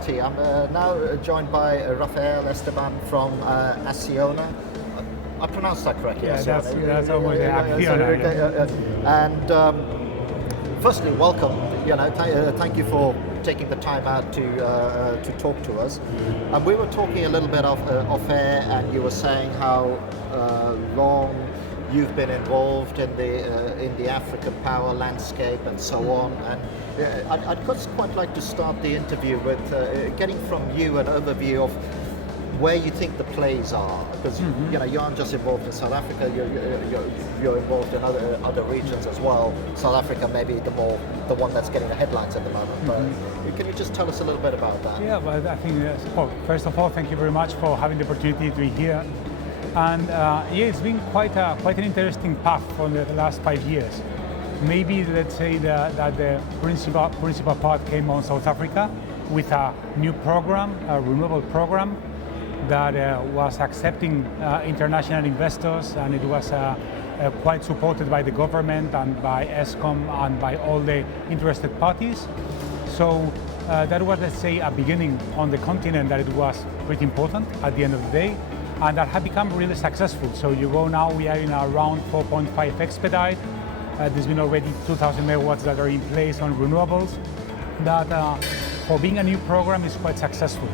party. I'm now joined by Rafael, Esteban from Acciona. I pronounced that correctly. Yeah, that's always Acciona. And firstly, welcome. Thank you for taking the time out to talk to us. And we were talking a little bit off air, and you were saying how long you've been involved in the African power landscape and so on. And I'd just quite like to start the interview with getting from you an overview of where you think the plays are, because you aren't just involved in South Africa. You're involved in other regions as well. South Africa may be the one that's getting the headlines at the moment. But can you just tell us a little bit about that? Yeah, well, I think first of all, thank you very much for having the opportunity to be here. And it's been quite an interesting path for the last 5 years. Maybe let's say that the principal part came on South Africa with a new program, a renewable program that was accepting international investors, and it was quite supported by the government and by Eskom and by all the interested parties. So that was, let's say, a beginning on the continent that it was pretty important at the end of the day, and that had become really successful. So you go now, we are in around 4.5 expedite. There's been already 2,000 megawatts that are in place on renewables. That for being a new program is quite successful.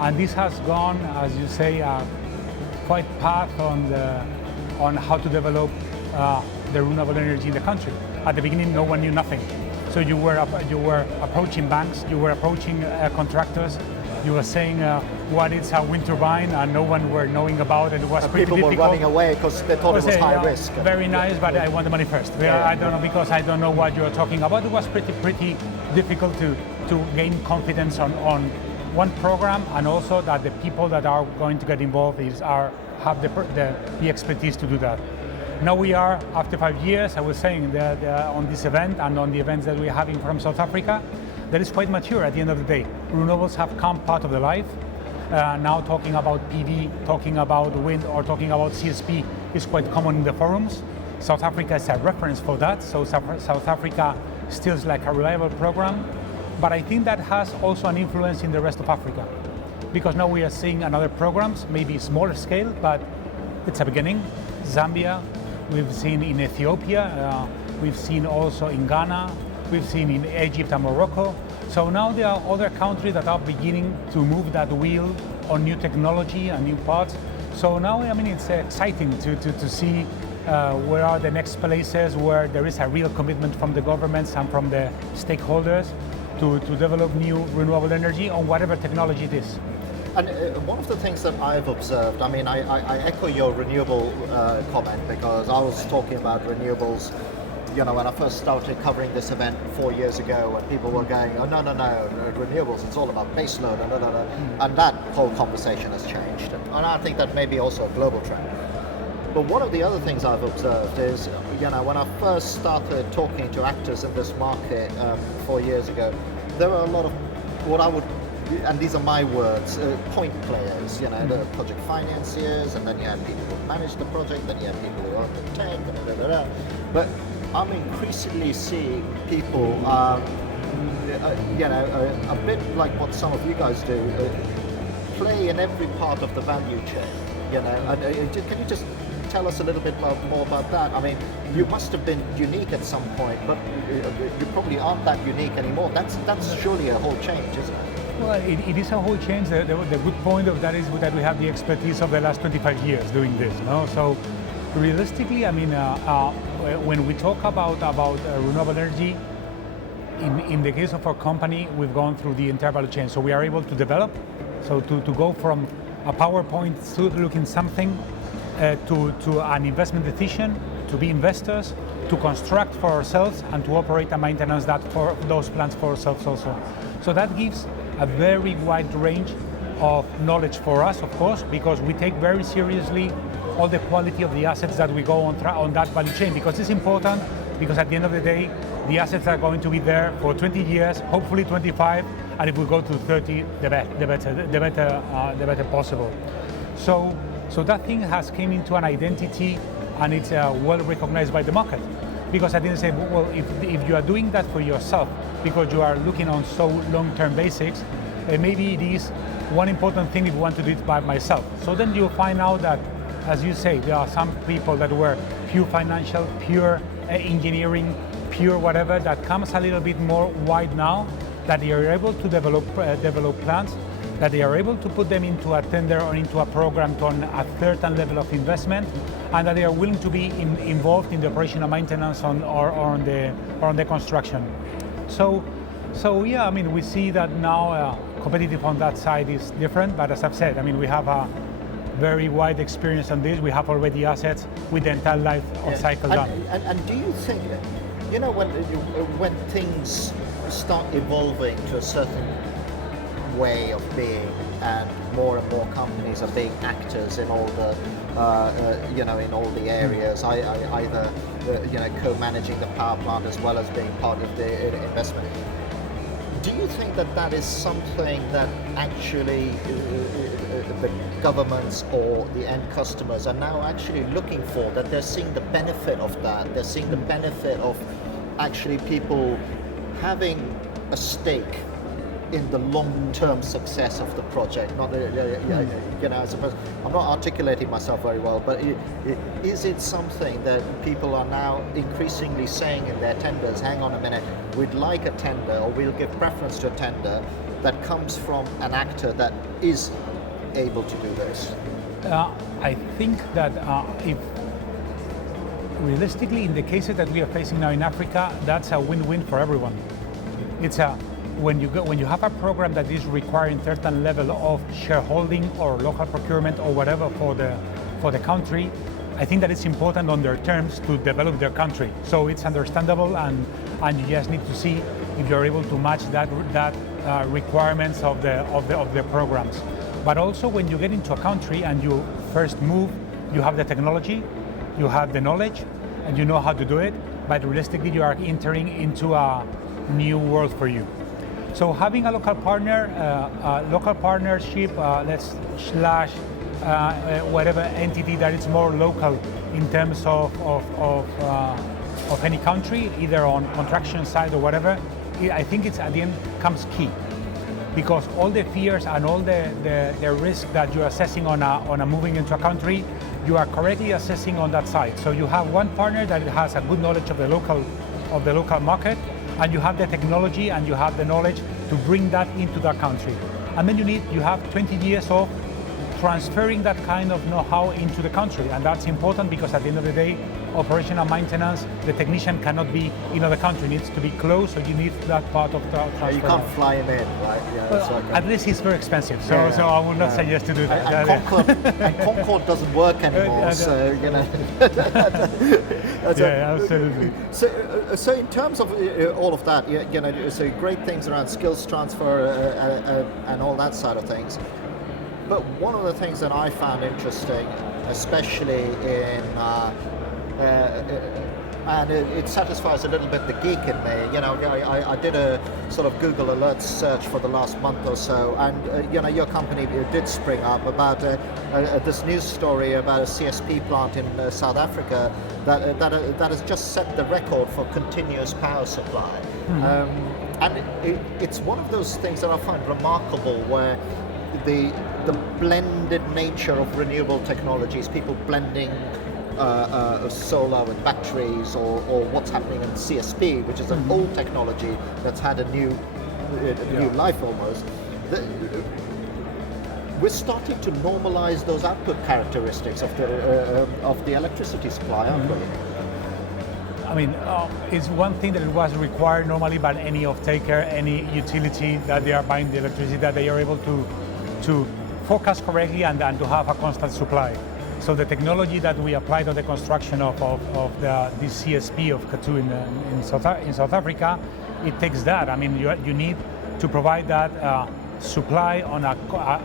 And this has gone, as you say, quite path on how to develop the renewable energy in the country. At the beginning, no one knew nothing. So you were approaching banks, you were approaching contractors, you were saying what is a wind turbine, and no one were knowing about it. It was pretty difficult. People were running away because they thought it was high risk. Very nice, but I want the money first. I don't know, because I don't know what you're talking about. It was pretty difficult to gain confidence on one program, and also that the people that are going to get involved have the expertise to do that. Now we are, after 5 years, I was saying that on this event and on the events that we're having from South Africa, that is quite mature at the end of the day. Renewables have come part of the life. Now talking about PV, talking about wind, or talking about CSP is quite common in the forums. South Africa is a reference for that, so South Africa still is like a reliable program. But I think that has also an influence in the rest of Africa, because now we are seeing another programs, maybe smaller scale, but it's a beginning. Zambia, we've seen in Ethiopia, we've seen also in Ghana, we've seen in Egypt and Morocco. So now there are other countries that are beginning to move that wheel on new technology and new parts. So now, I mean, it's exciting to see where are the next places where there is a real commitment from the governments and from the stakeholders to develop new renewable energy on whatever technology it is. And one of the things that I've observed, I mean, I echo your renewable comment, because I was talking about renewables, when I first started covering this event 4 years ago, and people were going, oh, no, renewables, it's all about baseload, and that whole conversation has changed. And I think that may be also a global trend. But one of the other things I've observed is, when I first started talking to actors in this market 4 years ago, there were a lot of what I would, and these are my words, point players, the project financiers, and then you have people who manage the project, then you have people who own the tech, But I'm increasingly seeing people, a bit like what some of you guys do, play in every part of the value chain, Can you just tell us a little bit more about that? I mean, you must have been unique at some point, but you probably aren't that unique anymore. That's surely a whole change, isn't it? Well, it is a whole change. The good point of that is that we have the expertise of the last 25 years doing this. No? So realistically, I mean, when we talk about renewable energy, in the case of our company, we've gone through the entire value chain. So we are able to develop, so to go from a PowerPoint to looking something to an investment decision, to be investors, to construct for ourselves, and to operate and maintenance that for those plants for ourselves also. So that gives a very wide range of knowledge for us, of course, because we take very seriously all the quality of the assets that we go on that value chain, because it's important, because at the end of the day, the assets are going to be there for 20 years, hopefully 25, and if we go to 30, the better possible. So that thing has came into an identity, and it's well recognized by the market. Because at the end of the day, well, if you are doing that for yourself, because you are looking on so long-term basics, maybe it is one important thing if you want to do it by myself. So then you find out that, as you say, there are some people that were pure financial, pure engineering, pure whatever, that comes a little bit more wide now, that they are able to develop plans, that they are able to put them into a tender or into a program to a certain level of investment, and that they are willing to be involved in the operational maintenance or on the construction. So yeah, I mean, we see that now competitive on that side is different, but as I've said, I mean, we have a very wide experience on this. We have already assets with the entire life of cycle done. And do you think, you know, when things start evolving to a certain way of being, and more companies are being actors in all the, in all the areas, either co-managing the power plant as well as being part of the investment. Do you think that is something that actually the governments or the end customers are now actually looking for, that they're seeing the benefit of that? They're seeing the benefit of actually people having a stake in the long-term success of the project. Not, I suppose I'm not articulating myself very well, but is it something that people are now increasingly saying in their tenders, hang on a minute, we'd like a tender, or we'll give preference to a tender that comes from an actor that is able to do this? I think that if realistically, in the cases that we are facing now in Africa, that's a win-win for everyone. It's when you have a program that is requiring certain level of shareholding or local procurement or whatever for the country, I think that it's important on their terms to develop their country. So it's understandable, and you just need to see if you're able to match that requirements of the programs. But also when you get into a country and you first move, you have the technology, you have the knowledge, and you know how to do it, but realistically you are entering into a new world for you. So having a local partner, local partnership, whatever entity that is more local in terms of any country, either on construction side or whatever, I think it's at the end comes key, because all the fears and all the risk that you're assessing on a moving into a country, you are correctly assessing on that side. So you have one partner that has a good knowledge of the local market, and you have the technology and you have the knowledge to bring that into that country. And then you have 20 years of transferring that kind of know-how into the country, and that's important because at the end of the day, operational maintenance, the technician cannot be in other country, needs to be close, so you need that part of the transfer. You can't fly him in, right? Yeah, well, at least it's very expensive, so I would not suggest to do that. And Concorde doesn't work anymore, so you know. Absolutely. So in terms of all of that, so great things around skills transfer and all that side of things. But one of the things that I found interesting, especially in, and it satisfies a little bit the geek in me. I did a sort of Google Alerts search for the last month or so, and your company did spring up about this news story about a CSP plant in South Africa that has just set the record for continuous power supply. Mm-hmm. And it's one of those things that I find remarkable, where the blended nature of renewable technologies, people blending solar with batteries, or what's happening in CSP, which is an old technology that's had a new life almost. We're starting to normalize those output characteristics of the electricity supply, aren't we? I mean, it's one thing that it was required normally by any off-taker, any utility that they are buying the electricity, that they are able to forecast correctly and to have a constant supply. So the technology that we applied on the construction of this CSP of Katu in South Africa, it takes that. I mean, you need to provide that supply on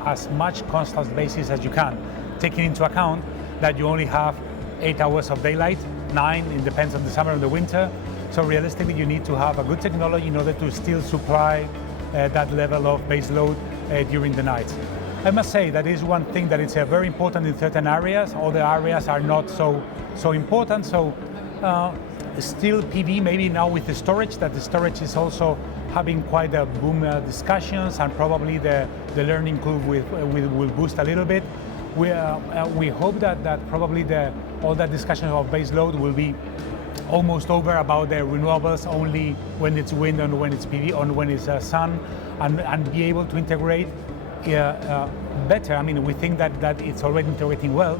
as much constant basis as you can, taking into account that you only have 8 hours of daylight, 9, it depends on the summer and the winter. So realistically, you need to have a good technology in order to still supply that level of base load during the night. I must say that is one thing that is very important in certain areas. Other areas are not so important. So still PV, maybe now with the storage, that the storage is also having quite a boom discussions, and probably the learning curve will boost a little bit. We hope that probably all that discussion of base load will be almost over about the renewables only when it's wind and when it's PV, or when it's sun, and be able to integrate better. I mean, we think that it's already integrating well,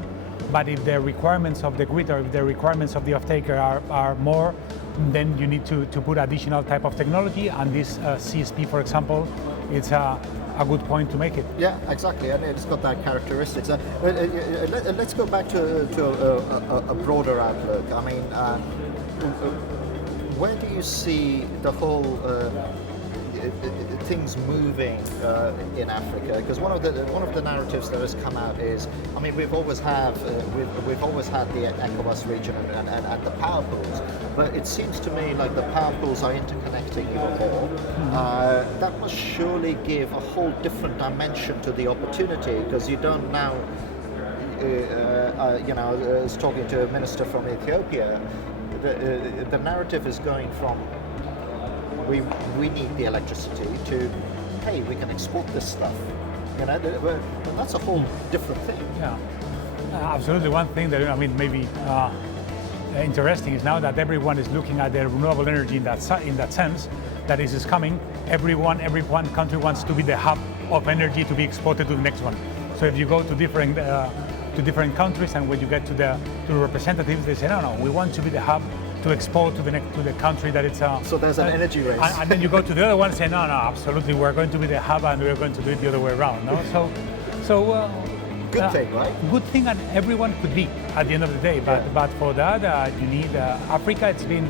but if the requirements of the grid or if the requirements of the off-taker are more, then you need to put additional type of technology, and this CSP, for example, it's a good point to make it. Yeah, exactly, and it's got that characteristics. Let's go back to a broader outlook. I mean, where do you see the whole things moving in Africa? Because one of the narratives that has come out is, I mean, we've always had the ECOWAS region and the power pools, but it seems to me like the power pools are interconnecting even more. That must surely give a whole different dimension to the opportunity, because you don't now. I was talking to a minister from Ethiopia. The narrative is going from we need the electricity to, hey, we can export this stuff. That's a whole different thing. Yeah, absolutely. One thing that maybe interesting is now that everyone is looking at the renewable energy in that sense, that is coming. Every one country wants to be the hub of energy to be exported to the next one. So if you go to different countries, and when you get to the representatives, they say, no, we want to be the hub to export to the country that it's. So there's an energy race. And then you go to the other one and say, no, absolutely, we're going to be the hub, and we're going to do it the other way around. No, so. Good thing, right? Good thing, and everyone could be at the end of the day. But for that, you need Africa. It's been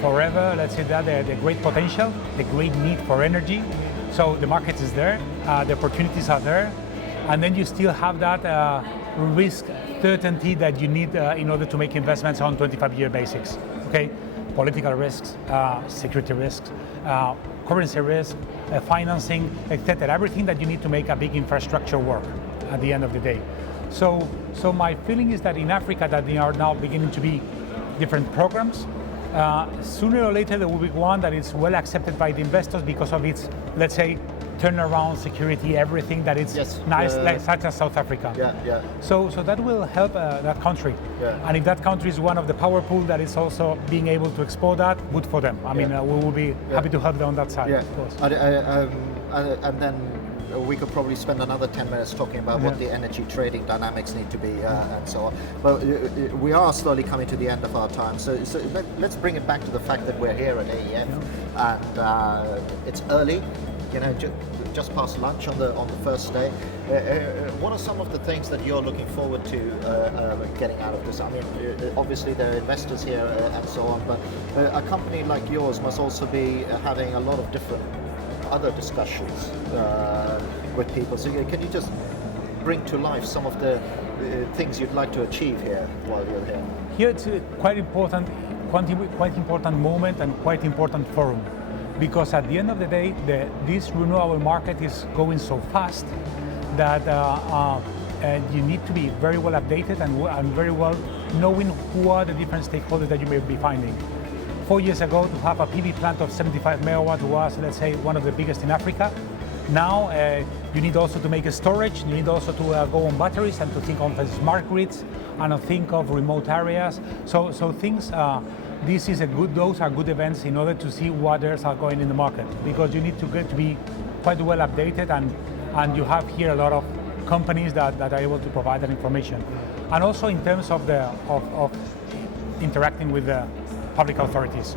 forever. Let's say that the great potential, the great need for energy. So the market is there, the opportunities are there, and then you still have that risk certainty that you need in order to make investments on 25-year basics. Okay, political risks, security risks, currency risk, financing, etc. Everything that you need to make a big infrastructure work at the end of the day. So my feeling is that in Africa that there are now beginning to be different programs. Sooner or later there will be one that is well accepted by the investors because of its, let's say, turnaround, security, everything that is nice, like such as South Africa. So that will help that country. And if that country is one of the power pool that is also being able to export that, good for them. I mean, we will be happy to help them on that side, of course. And then we could probably spend another 10 minutes talking about what the energy trading dynamics need to be and so on. But we are slowly coming to the end of our time. So let's bring it back to the fact that we're here at AEF and it's early. Just past lunch on the first day. What are some of the things that you're looking forward to getting out of this? I mean, obviously there are investors here and so on, but a company like yours must also be having a lot of different other discussions with people. So can you just bring to life some of the things you'd like to achieve here while you're here? Here it's quite important moment and quite important forum. Because at the end of the day, this renewable market is going so fast that you need to be very well updated and very well knowing who are the different stakeholders that you may be finding. 4 years ago, to have a PV plant of 75 megawatt was, let's say, one of the biggest in Africa. Now, you need also to make a storage, you need also to go on batteries and to think of smart grids and to think of remote areas. So things, those are good events in order to see what else are going in the market, because you need to get to be quite well updated, and you have here a lot of companies that are able to provide that information. And also in terms of interacting with the public authorities,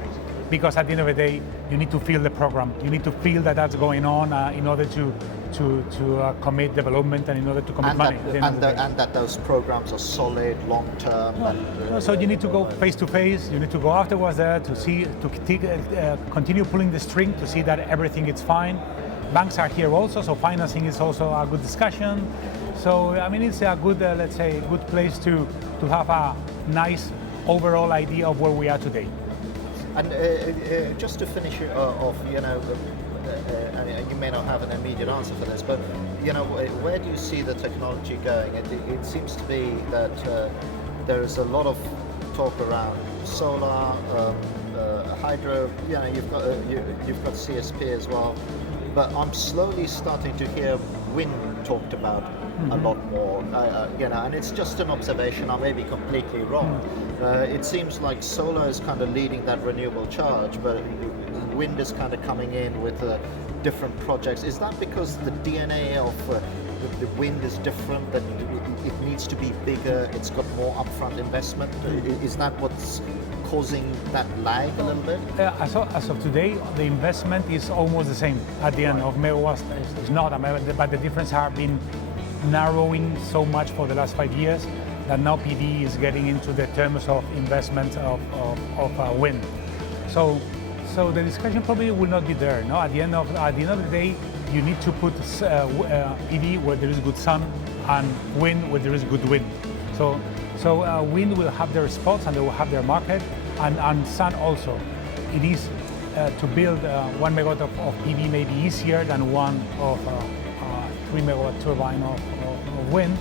because at the end of the day, you need to feel the program. You need to feel that that's going on in order to commit development and in order to commit money. And that those programs are solid, long term. So you need to go face to face. You need to go afterwards there to see, continue pulling the string to see that everything is fine. Banks are here also, so financing is also a good discussion. So I mean, it's a good, let's say, good place to have a nice overall idea of where we are today. And just to finish off, you may not have an immediate answer for this, but where do you see the technology going? It seems to be that there is a lot of talk around solar, hydro. You've got CSP as well, but I'm slowly starting to hear wind talked about a lot more. And it's just an observation. I may be completely wrong. It seems like solar is kind of leading that renewable charge, but wind is kind of coming in with different projects. Is that because the DNA of the wind is different, that it needs to be bigger, it's got more upfront investment? Is that what's causing that lag a little bit? As of today, the investment is almost the same at the end of megawatts. It's not, but the difference has been narrowing so much for the last 5 years that now PV is getting into the terms of investment of wind. So the discussion probably will not be there. No, at the end of the day, you need to put PV where there is good sun and wind where there is good wind. So wind will have their spots and they will have their market, and sun also. It is to build 1 megawatt of PV may be easier than one of 3 megawatt turbine of wind.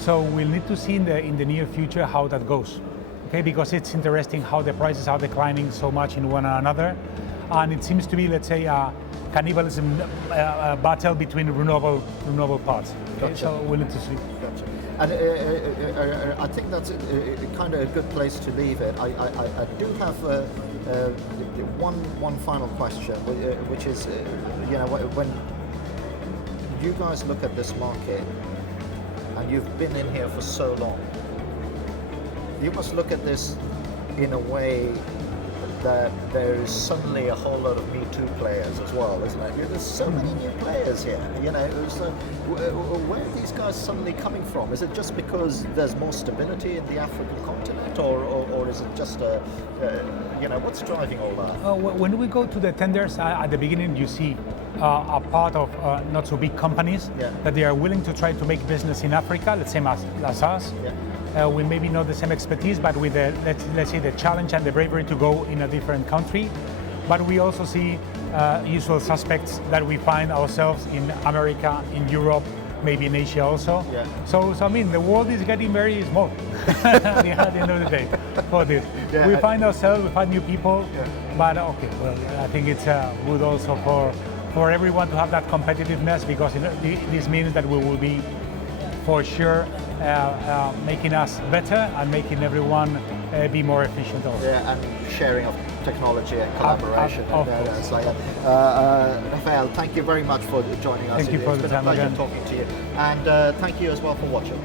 So we'll need to see in the near future how that goes. Okay, because it's interesting how the prices are declining so much in one another, and it seems to be, let's say, a cannibalism battle between renewable parts. Okay, Gotcha. so we'll need to see. Gotcha. And I think that's kind of a good place to leave it. I do have one final question, which is, when you guys look at this market, and you've been in here for so long, you must look at this in a way that there is suddenly a whole lot of Me Too players as well, isn't it? There's so many new players here. So where are these guys suddenly coming from? Is it just because there's more stability in the African continent, or is it just what's driving all that? When we go to the tenders at the beginning, you see a part of not so big companies that they are willing to try to make business in Africa, let's say as us. Yeah. We maybe not the same expertise, but with the, let's say, the challenge and the bravery to go in a different country. But we also see usual suspects that we find ourselves in America, in Europe, maybe in Asia also. Yeah. So I mean, the world is getting very small at the end of the day for this. Yeah. We find ourselves, we find new people, but okay, well, I think it's good also for everyone to have that competitiveness, because this means that we will be, for sure, making us better and making everyone be more efficient also. Yeah, and sharing of technology and collaboration. Of Rafael, thank you very much for joining us. Thank you for it's the been a time pleasure again. talking to you. And thank you as well for watching.